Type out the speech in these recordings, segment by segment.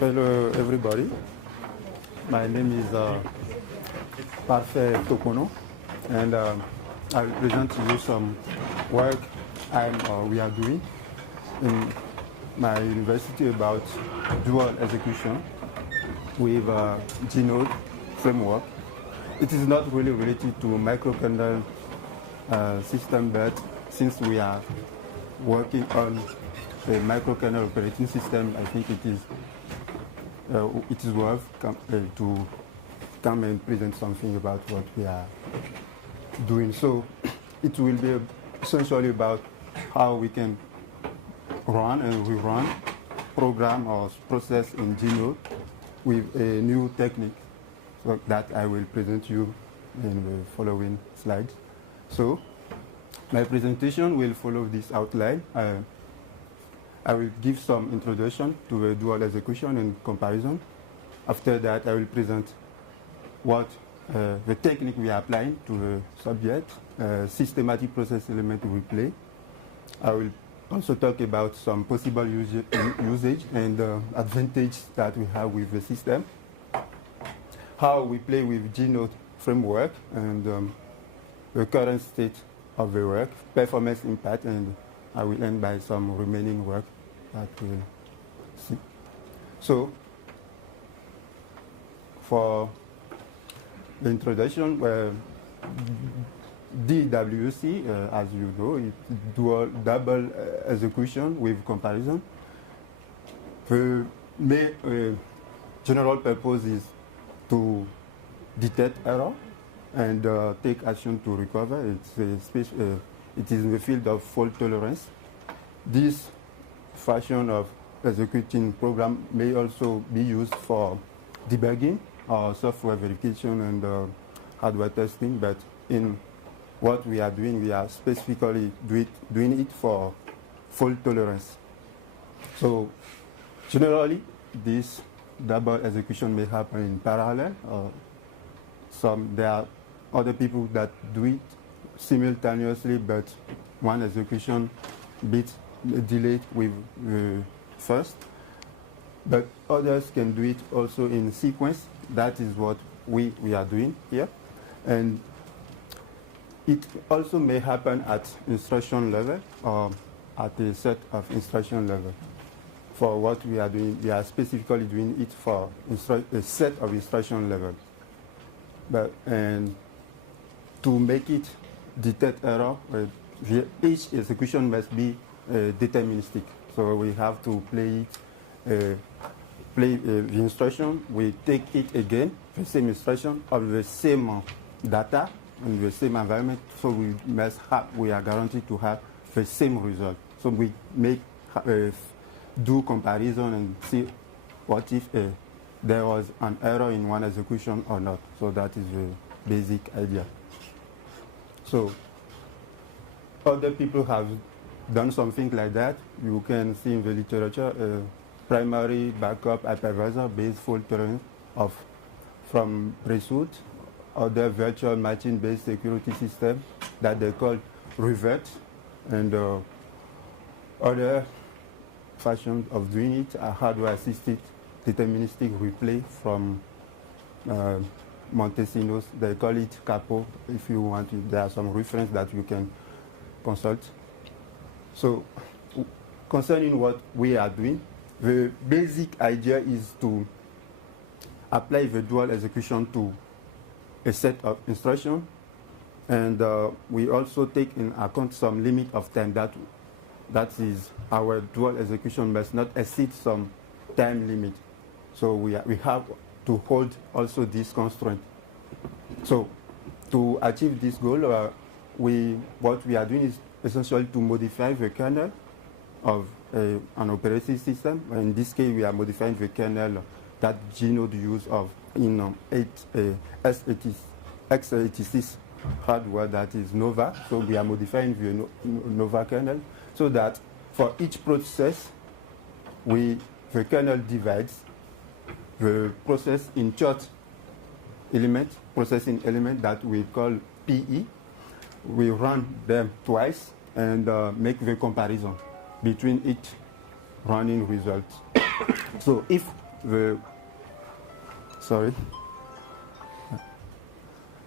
Hello, everybody. My name is Parfait Tokono, and I will present to you some work we are doing in my university about dual execution with Genode framework. It is not really related to microkernel system, but since we are working on a microkernel operating system, I think it is worth to come and present something about what we are doing. So it will be essentially about how we can run and rerun program or process in Genode with a new technique that I will present you in the following slides. So my presentation will follow this outline. I will give some introduction to the dual execution and comparison. After that, I will present what the technique we are applying to the subject, systematic process element replay. I will also talk about some possible usage and advantage that we have with the system, how we play with Genode framework, and the current state of the work, performance impact, and I will end by some remaining work that we'll see. So, for the introduction, DWC, as you know, is double execution with comparison. The main general purpose is to detect error and take action to recover. It is in the field of fault tolerance. This fashion of executing program may also be used for debugging or software verification and hardware testing, but in what we are doing, we are specifically doing it for fault tolerance. So generally, this double execution may happen in parallel. There are other people that do it simultaneously, but one execution bit delayed with first. But others can do it also in sequence. That is what we are doing here. And it also may happen at instruction level or at a set of instruction level. For what we are doing, we are specifically doing it for a set of instruction level. And to make it detect error, each execution must be deterministic. So we have to play the instruction. We take it again, the same instruction of the same data in the same environment. So we are guaranteed to have the same result. So we do comparison and see what if there was an error in one execution or not. So that is the basic idea. So other people have done something like that. You can see in the literature primary backup hypervisor based fault tolerance from Result, other virtual machine based security system that they call revert, and other fashion of doing it are hardware assisted deterministic replay from Montesinos. They call it Capo. If you want to, there are some references that you can consult. So concerning what we are doing, the basic idea is to apply the dual execution to a set of instructions, and we also take in account some limit of time. That is, our dual execution must not exceed some time limit. So we have to hold also this constraint. So to achieve this goal, what we are doing is essentially to modify the kernel of an operating system. In this case, we are modifying the kernel that Genode use in x86 hardware, that is Nova. So we are modifying the Nova kernel so that for each process, the kernel divides the process in short processing element that we call PE. We run them twice and make the comparison between each running results. So if sorry.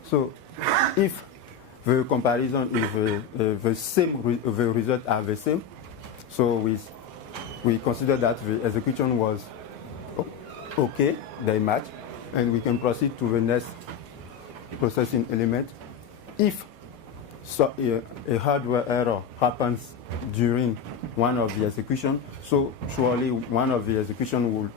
So if the comparison is the same, the results are the same, so we consider that the execution was okay, they match, and we can proceed to the next processing element. If a hardware error happens during one of the execution, so surely one of the execution will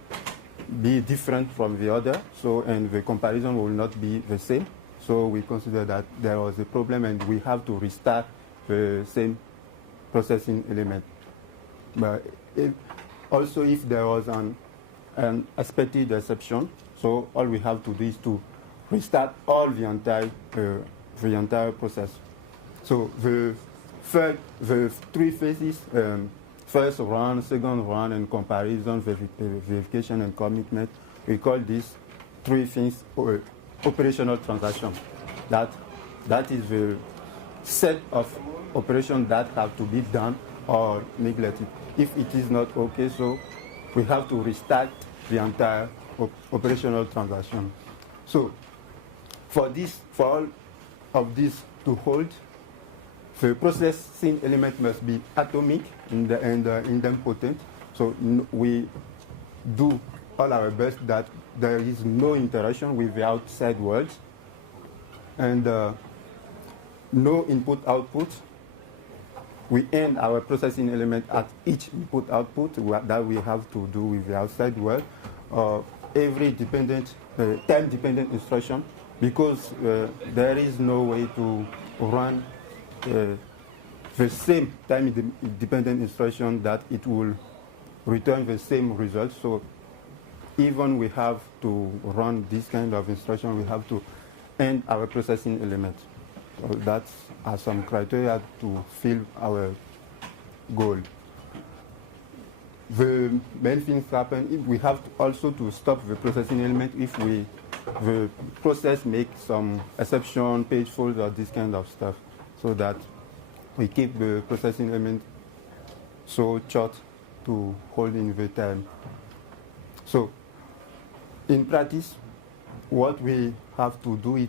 be different from the other, so and the comparison will not be the same. So we consider that there was a problem and we have to restart the same processing element. But also if there was an expected exception, so all we have to do is to restart all the entire process. So the three phases, first run, second run, and comparison, verification, and commitment, we call these three things operational transaction. That is the set of operations that have to be done or neglected. If it is not okay, so we have to restart the entire operational transaction. So for all of this to hold, the processing element must be atomic and idempotent. So we do all our best that there is no interaction with the outside world, and no input-output. We end our processing element at each input-output that we have to do with the outside world. Every time-dependent instruction, because there is no way to run the same time-dependent instruction that it will return the same result. So even we have to run this kind of instruction, we have to end our processing element. So that are some criteria to fill our goal. The main things happen, we have also to stop the processing element if the process makes some exception, page faults, or this kind of stuff, so that we keep the processing element so short to hold in the time. So in practice, what we have to do is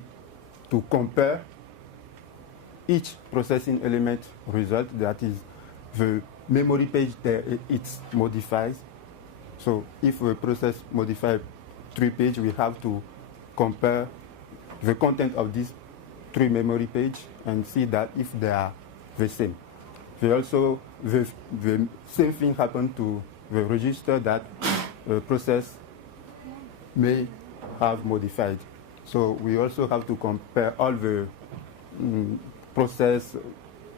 to compare each processing element result, that is the memory page that it's modifies. So if we process modify 3 pages, we have to compare the content of these 3 memory pages and see that if they are the same. The same thing happened to the register that the process may have modified. So we also have to compare all the process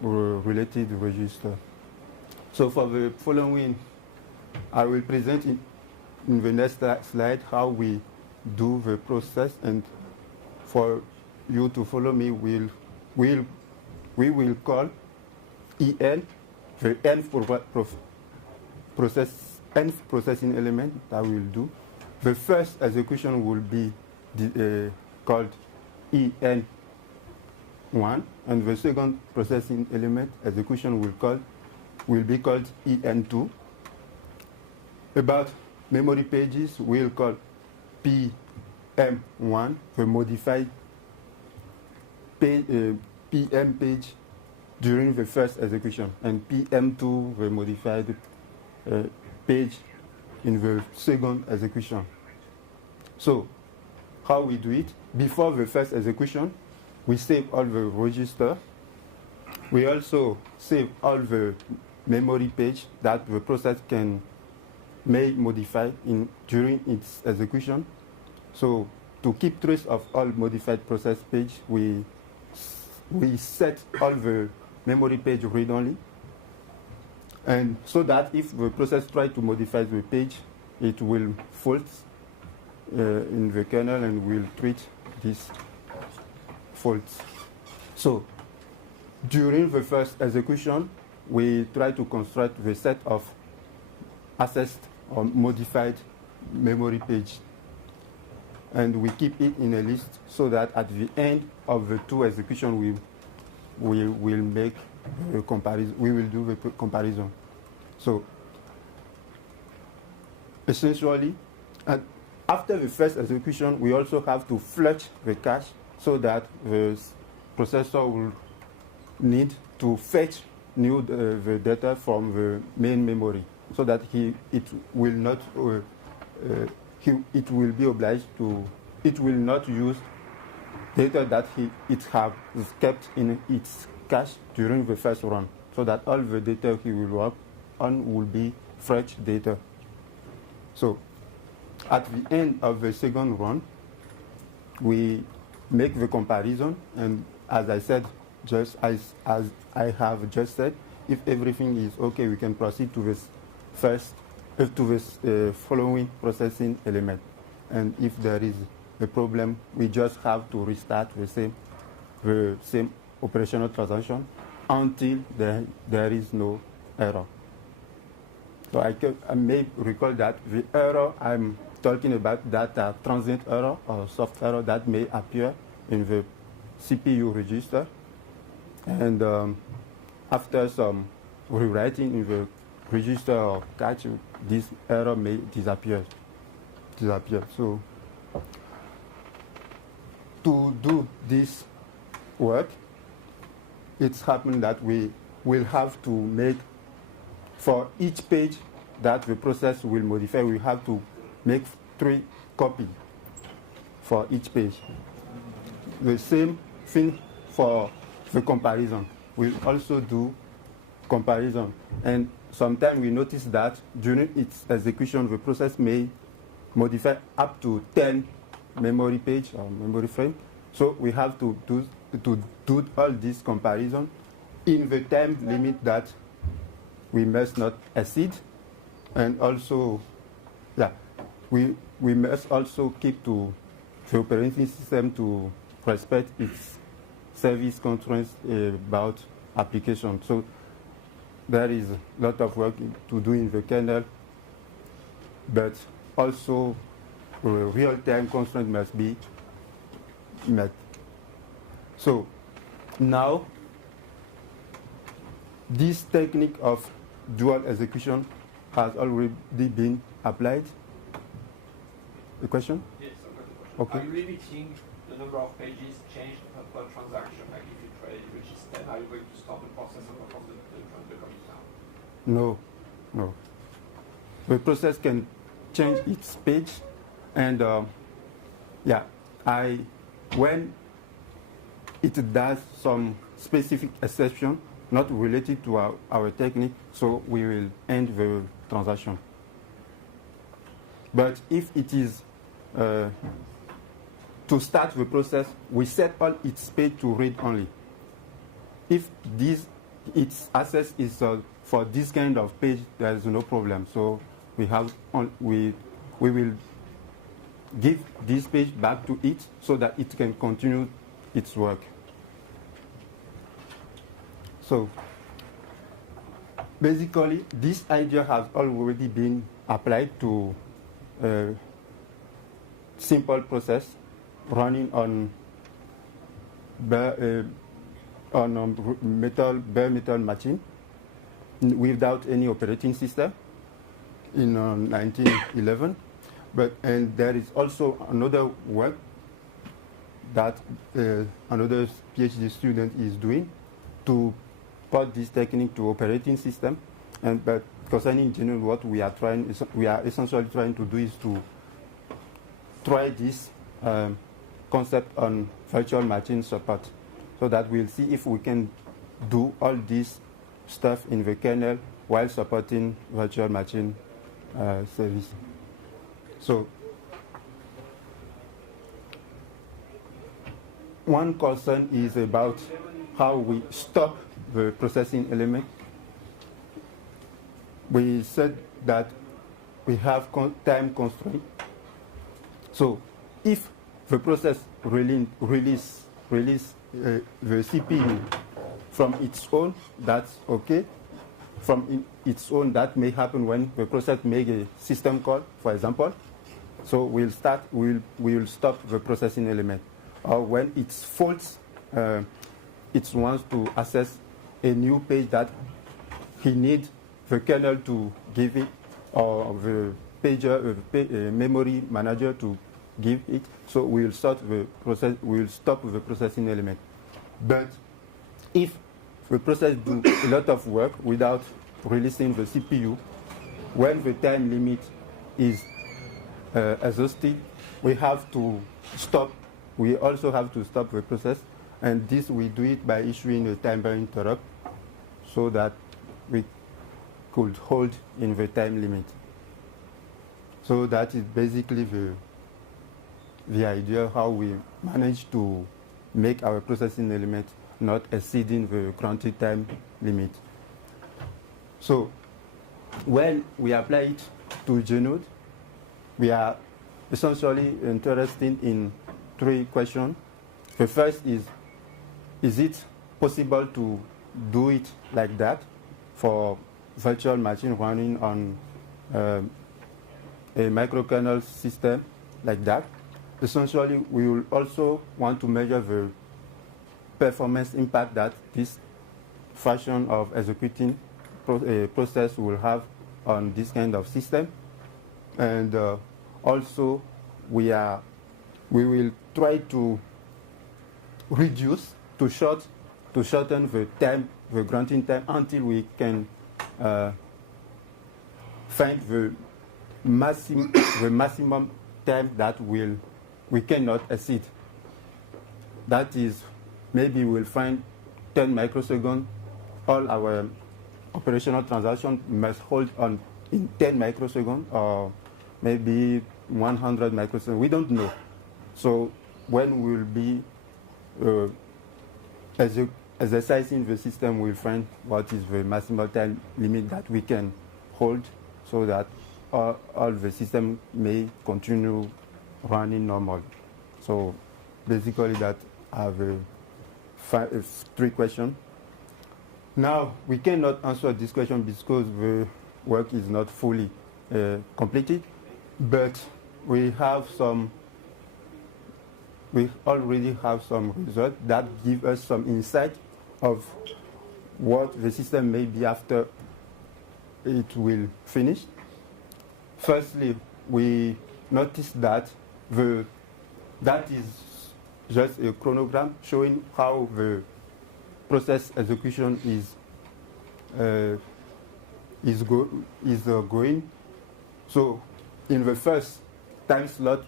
related register. So for the following, I will present in the next slide how we do the process, and for you to follow me, we will call EN, the nth processing element that we will do. The first execution will be called EN1, and the second processing element execution will be called EN2. About memory pages, we'll call PM1, the modified PM page during the first execution, and PM2, the modified page in the second execution. So how we do it? Before the first execution, we save all the register. We also save all the memory page that the process may modify during its execution. So to keep trace of all modified process page, we set all the memory page read-only, and so that if the process tries to modify the page, it will fault in the kernel and will treat these faults. So during the first execution, we try to construct the set of accessed or modified memory page, and we keep it in a list so that at the end of the 2 executions we will make a comparison. We will do the comparison. So essentially, And after the first execution, we also have to flush the cache so that the processor will need to fetch the data from the main memory, so that it will not use data that it has kept in its cache during the first run, so that all the data he will work on will be fresh data. So at the end of the second run, we make the comparison, and as I said, just as I have just said, if everything is okay, we can proceed to this following processing element. And if there is a problem, we just have to restart the same operational transaction until there is no error. So I may recall that the error I'm talking about, that transient error or soft error that may appear in the CPU register, and after some rewriting in the register or cache, this error may disappear. So to do this work, it's happened that we will have to make, for each page that the process will modify, we have to make 3 copies for each page. The same thing for the comparison. We'll also do comparison. And sometimes we notice that during its execution, the process may modify up to 10 memory page or memory frame. So we have to do all this comparison in the time limit that we must not exceed. And also, we must also keep to the operating system to respect its service constraints about application. So there is a lot of work to do in the kernel, but also real-time constraint must be met. So now, this technique of dual execution has already been applied. A question? Yes, I've got a question. Okay. Are you limiting the number of pages changed per transaction? Like if you try to reach 10, are you going to stop the process of the coming down? No. The process can change its page, and when it does some specific exception not related to our technique, so we will end the transaction. But if it is to start the process, we set all its page to read only. If its access is for this kind of page, there is no problem. So we will give this page back to it so that it can continue its work. So basically, this idea has already been applied to a simple process running on bare metal machine without any operating system in 1911. And there is also another work that another PhD student is doing to put this technique to operating system. But concerning Genode, what we are essentially trying to do is to try this concept on virtual machine support, so that we'll see if we can do all this stuff in the kernel while supporting virtual machine service. So one concern is about how we stop the processing element. We said that we have time constraint. So if the process release the CPU from its own, that's okay. From its own, that may happen when the process makes a system call, for example. So we'll stop the processing element. Or when it's faults, it wants to access a new page that he needs the kernel to give it, or pager, a memory manager to give it. So we will start the process. We will stop the processing element. But if the process do a lot of work without releasing the CPU, when the time limit is exhausted, we have to stop. We also have to stop the process, and this we do it by issuing a timer interrupt, so that we could hold in the time limit. So that is basically the idea how we manage to make our processing element not exceeding the granted time limit. So when we apply it to Genode, we are essentially interested in 3 questions. The first is it possible to do it like that for virtual machine running on a microkernel system like that? Essentially, we will also want to measure the performance impact that this fashion of executing process will have on this kind of system. And also, we will try to reduce, to shorten the time, the granting time, until we can find the maximum time that we cannot exceed. That is, maybe we'll find 10 microseconds. All our operational transactions must hold on in 10 microseconds, or maybe 100 microseconds. We don't know. So when we'll be exercising the system, we'll find what is the maximal time limit that we can hold, so that all the system may continue running normally. So basically that are the 3 questions. Now we cannot answer this question because the work is not fully completed, but we already have some results that give us some insight of what the system may be after it will finish. Firstly, we noticed that that is just a chronogram showing how the process execution is going. So in the first time slot,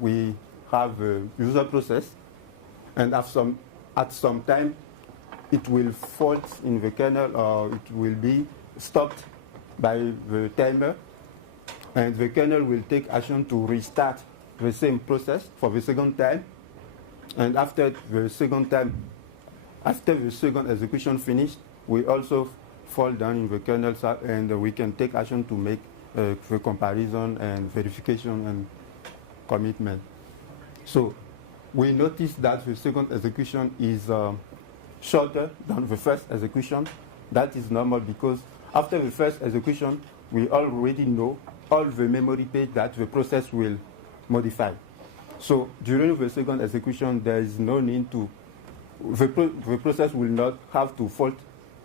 we have a user process, and at some time it will fault in the kernel, or it will be stopped by the timer, and the kernel will take action to restart the same process for the second time. And after the second execution finished, we also fall down in the kernel, and we can take action to make the comparison and verification and commitment. So we noticed that the second execution is shorter than the first execution. That is normal, because after the first execution, we already know all the memory page that the process will modify. So during the second execution, there is no need to, the process will not have to fault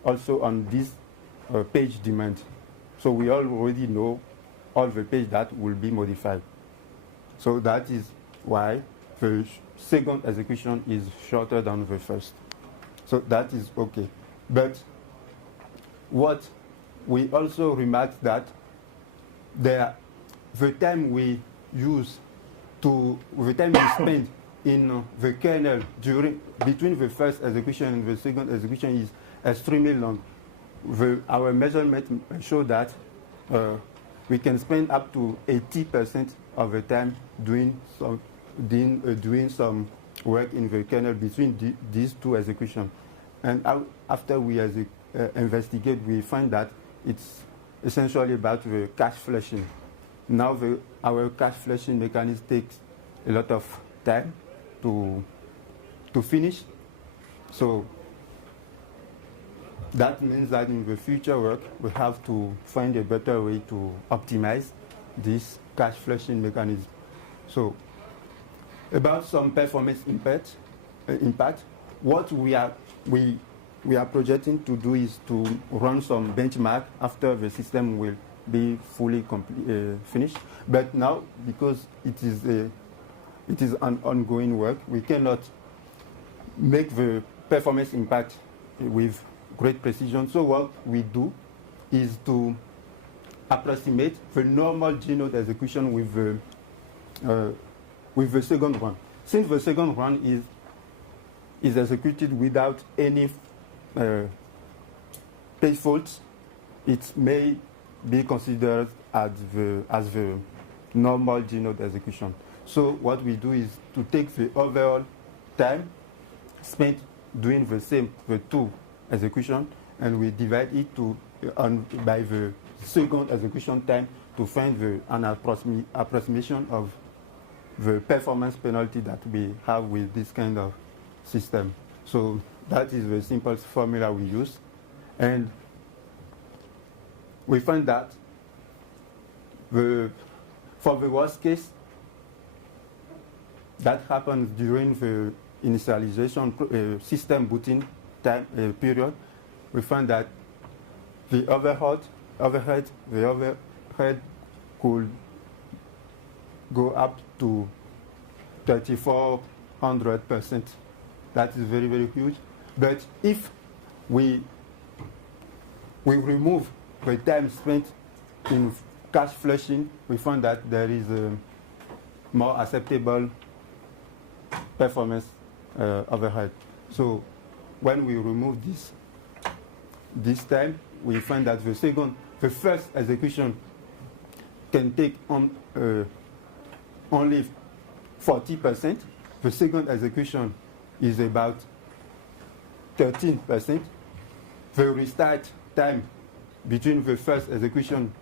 also on this page demand. So we already know all the page that will be modified. So that is why the second execution is shorter than the first. So that is okay. But what we also remarked that the time we spend in the kernel between the first execution and the second execution is extremely long. Our measurement show that we can spend up to 80% of the time doing some work in the kernel between these 2 executions. And after we investigate, we find that it's essentially about the cache flushing. Now our cache flushing mechanism takes a lot of time to finish. So that means that in the future work, we have to find a better way to optimize this cache flushing mechanism. So about some performance impact, what we are projecting to do is to run some benchmark after the system will be fully finished. But now, because it is an ongoing work, we cannot make the performance impact with great precision. So what we do is to approximate the normal Genode execution with the second one. Since the second one is executed without any page faults, it may be considered as the normal Genode execution. So what we do is to take the overall time spent doing the two execution, and we divide it by the second execution time to find an approximation of the performance penalty that we have with this kind of system. So that is the simple formula we use. And we find that for the worst case, that happens during the initialization system booting time period. We find that the overhead could go up to 3,400%. That is very, very huge. But if we remove the time spent in cache flushing, we find that there is a more acceptable performance overhead. So when we remove this time, we find that the first execution can take only 40%. The second execution is about 13%. The restart time between the first execution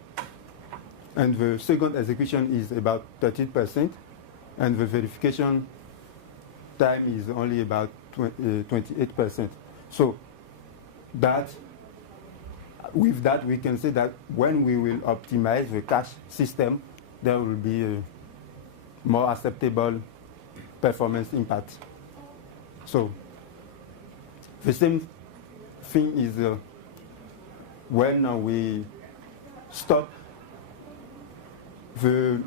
and the second execution is about 13%, and the verification time is only about 28%. So with that, we can say that when we will optimize the cache system, there will be a more acceptable performance impact. So the same thing is when we stop. The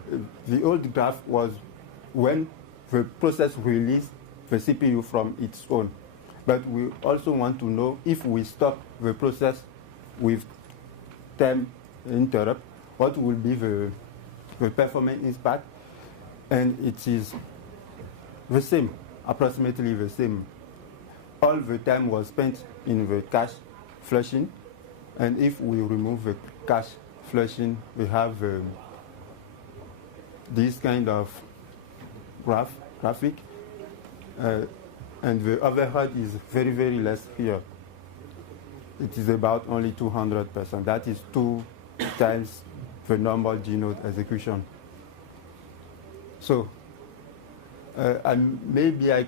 old graph was when the process released the CPU from its own. But we also want to know if we stop the process with time interrupt, what will be the performance impact? And it is the same, approximately the same. All the time was spent in the cache flushing, and if we remove the cache flushing, we have this kind of graphic, and the overhead is very, very less here. It is about only 200%. That is 2 times the normal Genode execution. So, and maybe I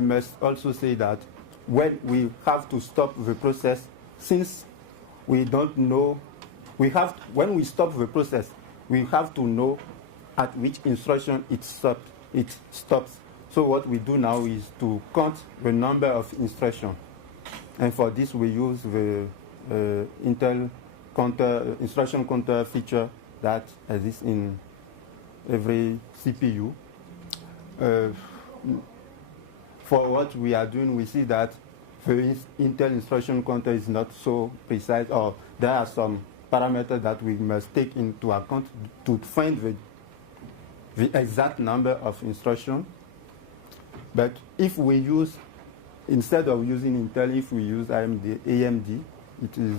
must also say that when we have to stop the process, since we don't know, when we stop the process, we have to know at which instruction it stops. So what we do now is to count the number of instructions. And for this, we use the Intel instruction counter feature that exists in every CPU. For what we are doing, we see that the Intel instruction counter is not so precise, or there are some parameters that we must take into account to find the exact number of instructions. But if we use, instead of using Intel, if we use AMD, it is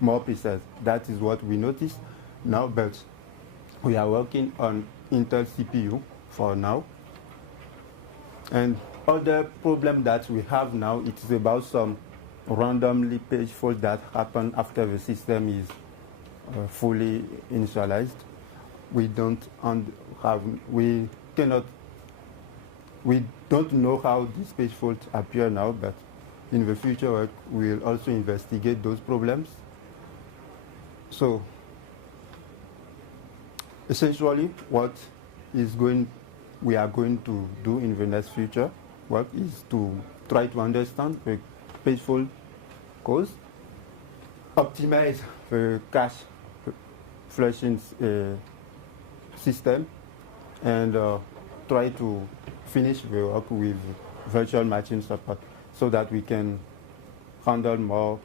more precise. That is what we noticed now, but we are working on Intel CPU for now. And other problem that we have now, it is about some randomly page fault that happen after the system is fully initialized. We don't know how these page faults appear now, but in the future we will also investigate those problems. So essentially what we are going to do in the next future work is to try to understand the page fault cause, optimize the cache flashing system and try to finish the work with virtual machine support so that we can handle more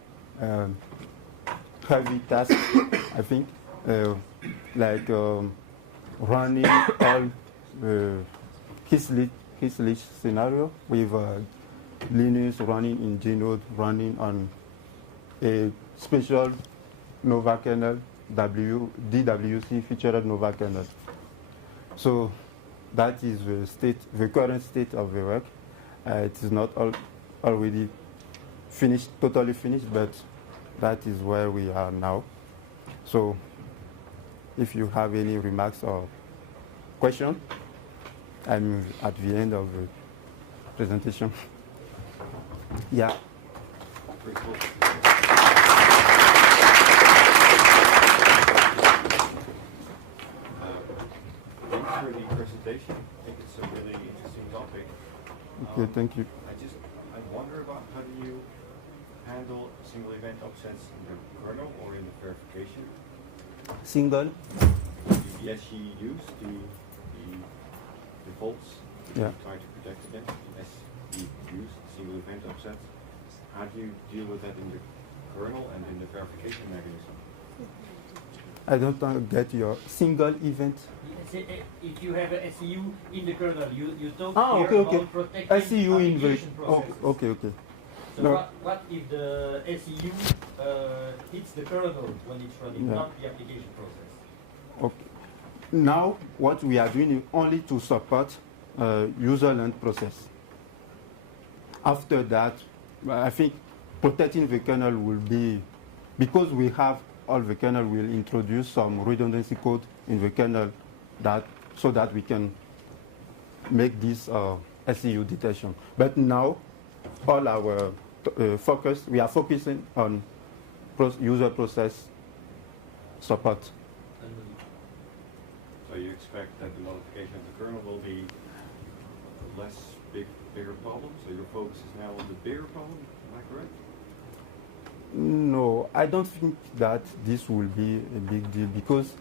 heavy tasks, I think, like running all his list scenario with Linux running in Genode, running on a special Nova kernel, DWC featured Nova kernel. So that is the current state of the work. It is not already finished, totally finished, but that is where we are now. So if you have any remarks or questions, I'm at the end of the presentation. Yeah. Very cool. Thanks for the presentation. I think it's a really interesting topic. Okay, thank you. I wonder about how do you handle single event offsets in the kernel or in the verification? Single? The SEUs, the defaults, Yeah. try to protect against SEUs, single event offsets. How do you deal with that in the kernel and in the verification mechanism? I don't get your single event. If you have a SEU in the kernel, you don't Okay, care okay. about protecting SEU in the. application Oh, processes. okay, okay. So No. what if the SEU hits the kernel when it's running, Yeah. not the application process? Okay. Now, what we are doing is only to support user learned process. After that, I think protecting the kernel will be, because we have all the kernel, will introduce some redundancy code in the kernel so that we can make this SEU detection. But now, all our focus, we are focusing on user process support. So you expect that the modification of the kernel will be a bigger problem? So your focus is now on the bigger problem, am I correct? No, I don't think that this will be a big deal because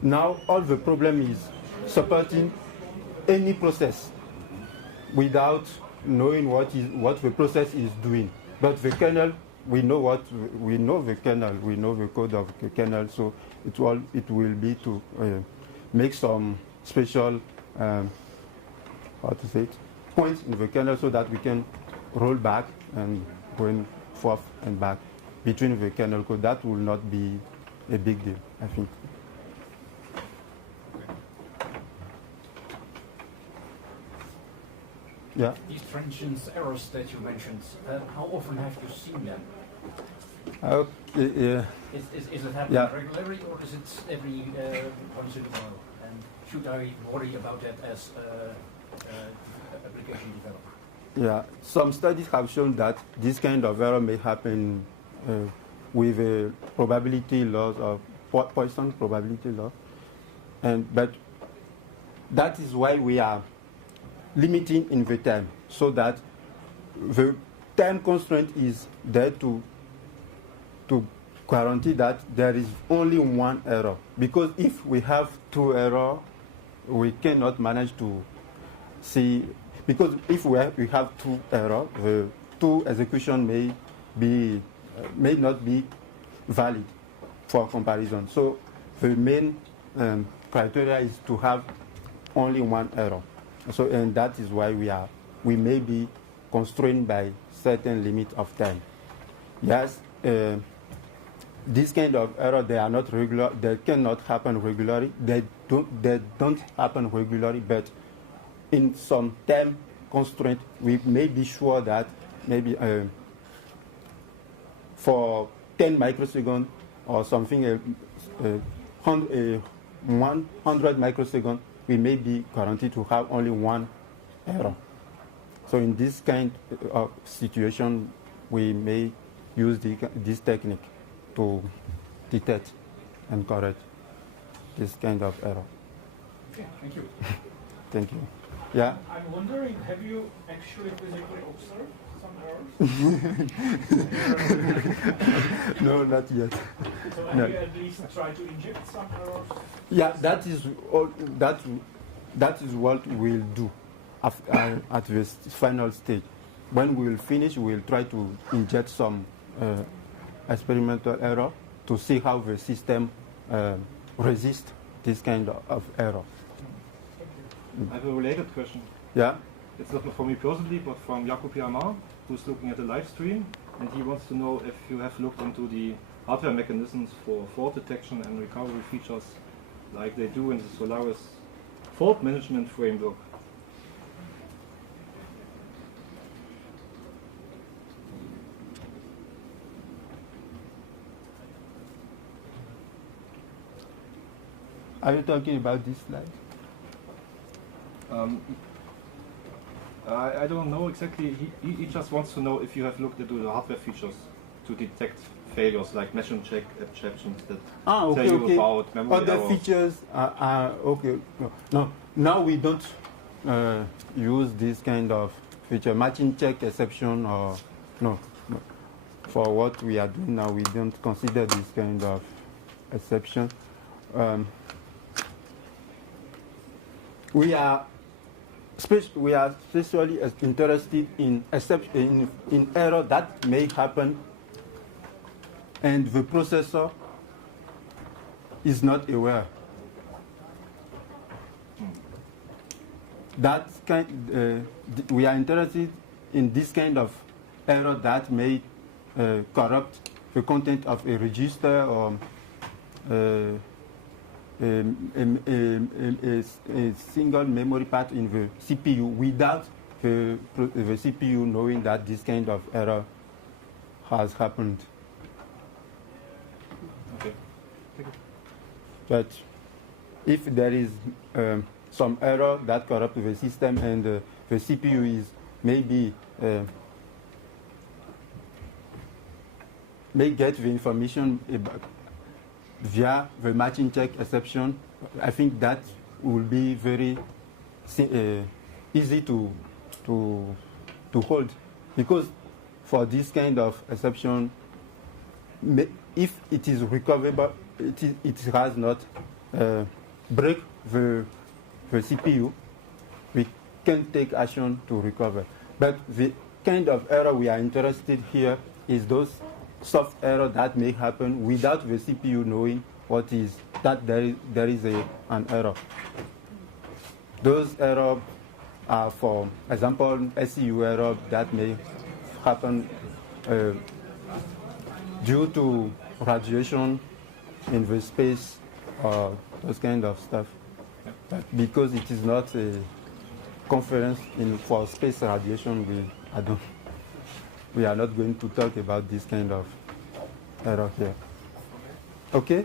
now all the problem is supporting any process without knowing what the process is doing. But the kernel, we know the kernel, we know the code of the kernel, so it will be to make some special points in the kernel so that we can roll back and going forth and back between the kernel code. That will not be a big deal, I think. Yeah. These transients errors that you mentioned, how often have you seen them? Okay, Is it happening regularly or is it every once in a while? And should I worry about that as application developer? yeah, some studies have shown that this kind of error may happen with a probability loss or Poisson probability loss, but that is why we are limiting in the time, so that the time constraint is there to guarantee that there is only one error. Because if we have two errors, we cannot manage to see. Because if we have two errors, the two execution may not be valid for comparison. So the main criteria is to have only one error. So, and that is why we may be constrained by certain limit of time. Yes, this kind of error, they are not regular. They cannot happen regularly. They don't happen regularly. But in some time constraint, we may be sure that maybe for 10 microseconds or something, 100 microseconds, we may be guaranteed to have only one error. So in this kind of situation, we may use this technique to detect and correct this kind of error. Okay, thank you. Thank you. Yeah? I'm wondering, have you actually physically observed some errors? No, not yet. So No. have you at least tried to inject some errors? Yeah, that is all. That is what we'll do at the final stage. When we will finish, we'll try to inject some experimental error to see how the system resists this kind of error. I have a related question. Yeah. It's not from me personally, but from Jakub Yamar, who's looking at the live stream, and he wants to know if you have looked into the hardware mechanisms for fault detection and recovery features like they do in the Solaris fault management framework. Are you talking about this slide? I don't know exactly. He just wants to know if you have looked into the hardware features to detect failures like machine check exceptions that tell you about memory Other errors. features are okay. No, now we don't use this kind of feature, matching check exception or no. For what we are doing now, we don't consider this kind of exception. We are especially interested in error that may happen and the processor is not aware. We are interested in this kind of error that may corrupt the content of a register or a single memory part in the CPU without the CPU knowing that this kind of error has happened. Okay. Thank you. But if there is some error that corrupts the system and the CPU is maybe may get the information via the matching check exception, I think that will be very easy to hold, because for this kind of exception, if it is recoverable, it has not break the CPU, we can take action to recover. But the kind of error we are interested here is those soft error that may happen without the CPU knowing what is that there is an error. Those errors are, for example, SCU error that may happen due to radiation in the space or those kind of stuff. But because it is not a conference for space radiation, we are not going to talk about this kind of error here. Okay?